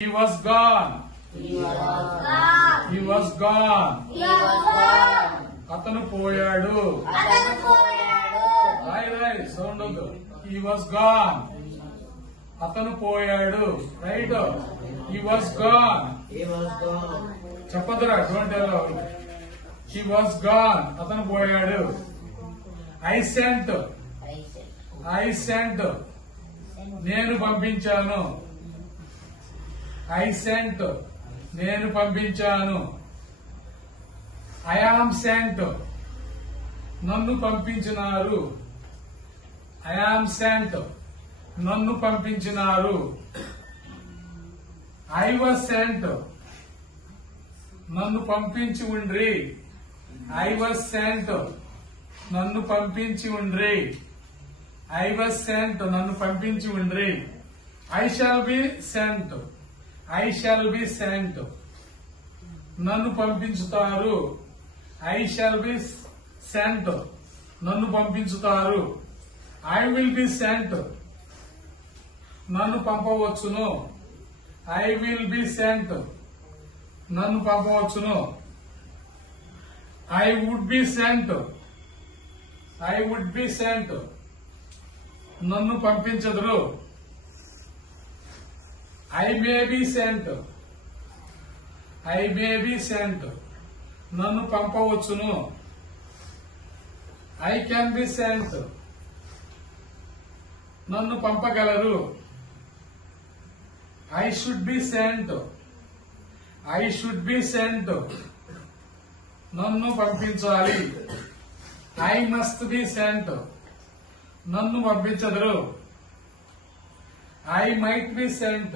He was gone. He was gone. He was gone. He was gone. అతను పోయాడు. అతను పోయాడు. రాయ్ సౌండ్ వద్దు. He was gone. అతను పోయాడు. Right. He was gone. He was gone. చెప్పదురా don't tell. He was gone. అతను పోయాడు. I sent. I sent. నేను పంపించాను. I sent. నేను పంపించాను. I am sent. నన్ను పంపించినారు. I am sent. నన్ను పంపించినారు. I was sent. నన్ను పంపించి ఉండ్రి. I was sent. నన్ను పంపించి ఉండ్రి. I was sent. నన్ను పంపించి ఉండ్రి. I shall be sent. I shall be sent. నన్ను పంపించుతారు. I shall be sent. నన్ను పంపించుతారు. I will be sent. నన్ను పంపవచ్చును. I will be sent. నన్ను పంపవచ్చును. I would be sent. I would be sent. నన్ను పంపించదురు. I may be sent. I may be sent. నన్ను పంపవచ్చును. I can be sent. నన్ను పంపగలరు. I should be sent. I should be sent. నన్ను పంపించాలి. I must be sent. నన్ను పంపించదురు. I might be sent.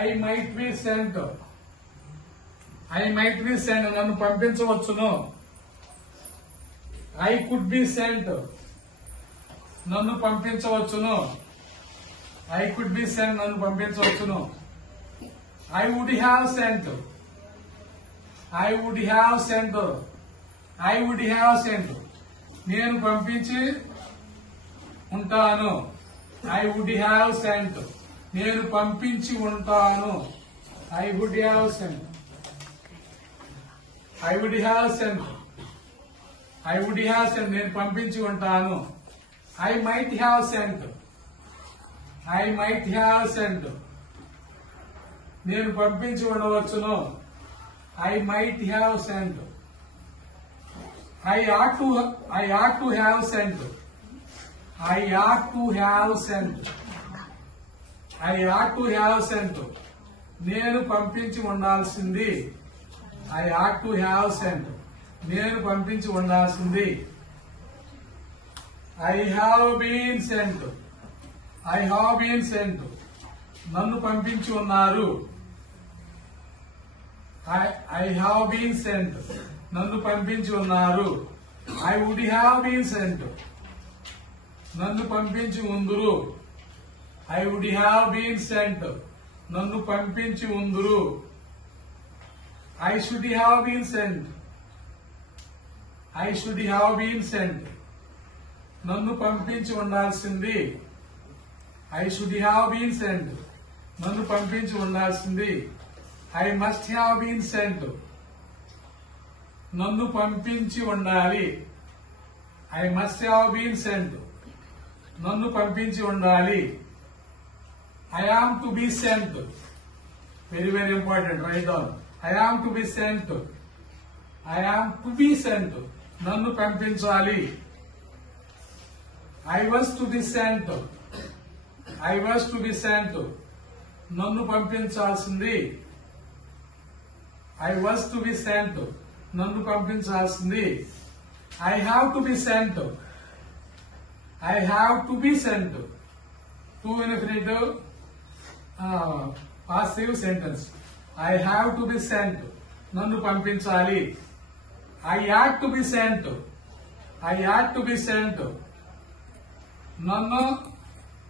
I might be sent. I might be sent. నన్ను పంపించవచ్చును. I could be sent. నన్ను పంపించవచ్చును. I could be sent. నన్ను పంపించవచ్చును. I would have sent. I would have sent. I would have sent. నేను పంపించి ఉంటాను. I would have sent. నేను పంపించి ఉంటాను. I would have sent. I would have sent. I would have sent. నేను పంపించి ఉంటాను. I might have sent. I might have sent. నేను పంపించి ఉండవచ్చును. I might have sent. I ought to have sent. I ought to have sent. I ought to have sent. నేను పంపించి ఉండాల్సింది. I ought to have sent. నేను పంపించి ఉండాల్సింది. I have been sent. I have been sent. నన్ను పంపించి ఉన్నారు. I have been sent. నన్ను పంపించి ఉన్నారు. I would have been sent. నన్ను పంపించి ఉందురు. I would have been sent. నన్ను పంపించి ఉందురు. I should have been sent. I should have been sent. నన్ను పంపించి ఉండాల్సింది. I should have been sent. నన్ను పంపించి ఉండాల్సింది. I must have been sent. నన్ను పంపించి ఉండాలి. I must have been sent. నన్ను పంపించి ఉండాలి. I am to be sent. Very, very important. Write down. I am to be sent. I am to be sent. నన్ను పంపించాలి. I was to be sent. I was to be sent. నన్ను పంపించాల్సింది. I was to be sent. నన్ను పంపించాల్సింది. I have to be sent. I have to be sent. To infinitive passive sentence. I have to be sent. నన్ను పంపించాలి. I ought to be sent. I ought to be sent. నన్ను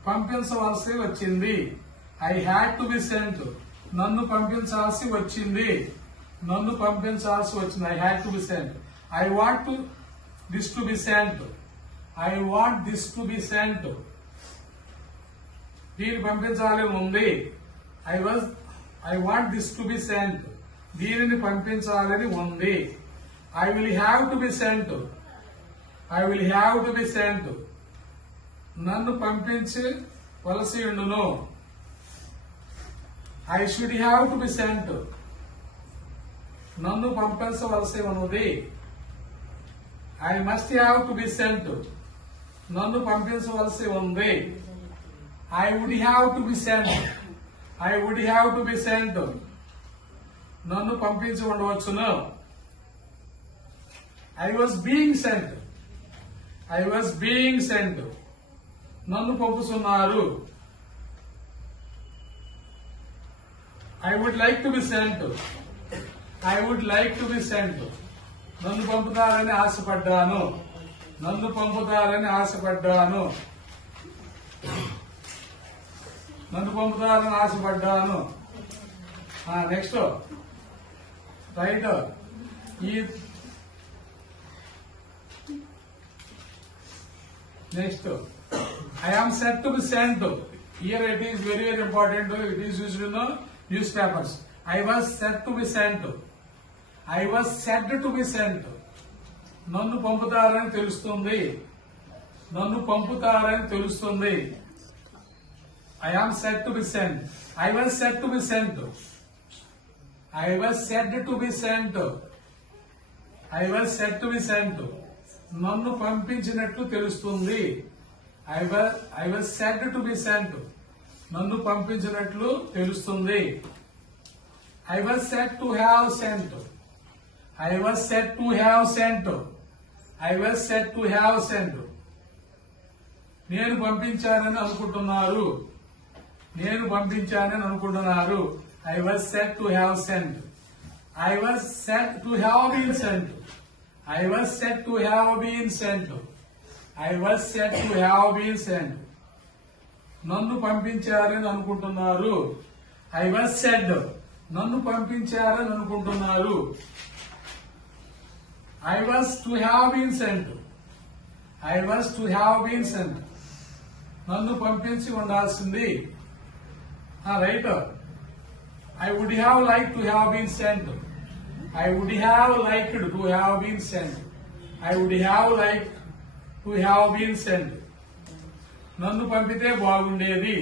పంపించవలసి వచ్చింది. I had to be sent. నన్ను పంపించాల్సి వచ్చింది. నన్ను పంపించాల్సి వచ్చింది. I had to be sent. I want this to be sent. I want this to be sent. దీన్ని పంపించాలి ఉంది. I was I want this to be sent. దీనిని పంపించాలని ఉంది. I will have to be sent. I will have to be sent. నన్ను పంపించి వలసి ఉండును. I should have to be sent. నన్ను పంపించవలసి ఉన్నది. I must have to be sent. నన్ను పంపించవలసి ఉంది. I would have to be sent. I would have to be sent. నన్ను పంపించి ఉండవచ్చును. I was being sent. I was being cent. నన్ను పంపుతున్నారు. I would like to be sent. I would like to be sent. నన్ను పంపుతారని ఆశపడ్డాను. నన్ను పంపుతారని ఆశపడ్డాను. నన్ను పంపుతారని ఆశపడ్డాను. Next right. ఈ next I am said to be sent. Here it is very important. It is used in the newspapers. I was said to be sent. I was said to be sent. నన్ను పంపుతారని తెలుస్తుంది. నన్ను పంపుతారని తెలుస్తుంది. I am said to be sent. I was said to be sent. I was said to be sent. I was said to be sent. నన్ను పంపించినట్లు తెలుస్తుంది. I was said to be sent. నన్ను పంపించినట్లు తెలుస్తుంది. I was said to have sent. I was said to have sent. I was said to have sent. నేను పంపించానని అనుకుంటున్నారు. నేను పంపించానని అనుకుంటున్నారు. I was said to have sent. I was said to have been sent. I was said to have been sent. I was said to have been sent. నన్ను పంపించారని అనుకుంటున్నారు. I was said. నన్ను పంపించారని అనుకుంటున్నారు. I was to have been sent. I was to have been sent. నన్ను పంపించి ఉండాల్సింది. Right. I would have liked to have been sent. I would have liked to have been sent. I would have liked to have been sent. నన్ను పంపితే బాగుండేది.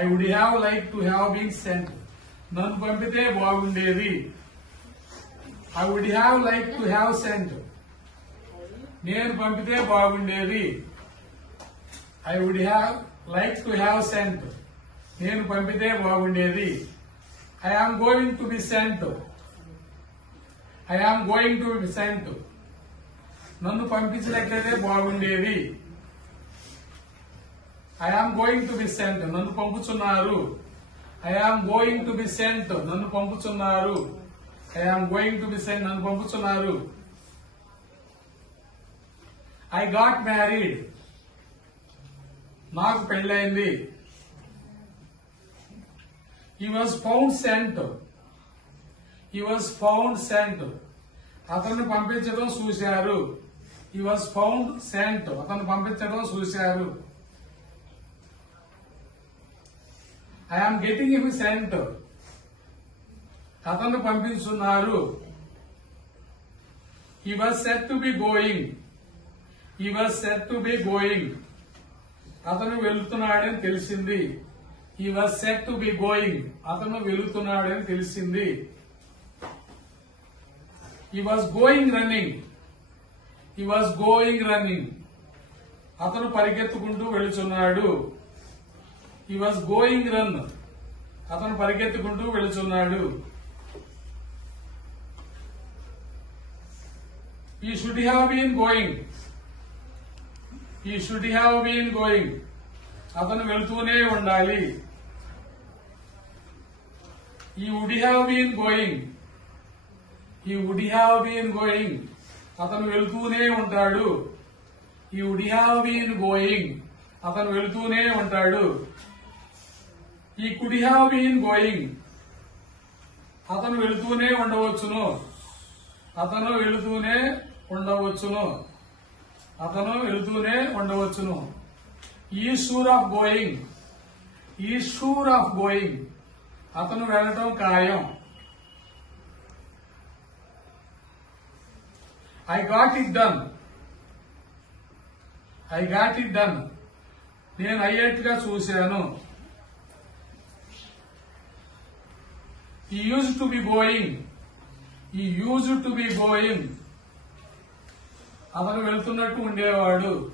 I would have liked to have been sent. నన్ను పంపితే బాగుండేది. I would have liked to have sent. నేను పంపితే బాగుండేది. I would have liked to have sent. నేను పంపితే బాగుండేది. I am going to be sent. I am going to be sent. నన్ను పంపించినట్లయితే బాగుండేది. I am going to be sent. నన్ను పంపుతున్నారు. I am going to be sent. నన్ను పంపుతున్నారు. I am going to be sent. నన్ను పంపుతున్నారు. I got married. నాకు పెళ్ళైంది. He was found sent. He was found sent. అతన్ని పంపించడం చూశారు. He was found sent. అతన్ని పంపించడం చూశారు. I am getting him sent. అతన్ని పంపిస్తున్నారు. He was said to be going. He was said to be going. అతను వెళుతున్నాడని తెలిసింది. He was said to be going. అతను వెళుతున్నాడని తెలిసింది. He was going running. He was going running. అతను పరిగెత్తుకుంటూ వెళుతున్నాడు. He was going run. అతను పరిగెత్తుకుంటూ వెళుతున్నాడు. He should have been going. He should have been going. అతను వెళుతూనే ఉండాలి. He would have been going. He would have been going. అతను వెళుతూనే ఉంటాడు. He would have been going. అతను వెళుతూనే ఉంటాడు. He could have been going. అతను వెళుతూనే ఉండవచ్చును. అతను వెళుతూనే ఉండవచ్చును. అతను వెళుతూనే ఉండవచ్చును. He is sure of going. He is sure of going. అతను వెళ్ళటం ఖాయం. I got it done. I got it done. నేను అయ్యేట్టుగా చూశాను. He used to be going. He used to be going. అతను వెళ్తున్నట్టు ఉండేవాడు.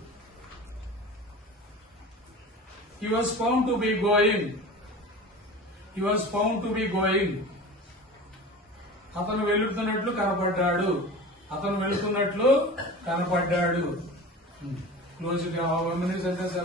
He was found to be going. He was found to be going. అతను వెళుతున్నట్లు కనపడ్డాడు. అతను వెళుతున్నట్లు కనపడ్డాడు. క్లోజ్ గా సెంటెన్స్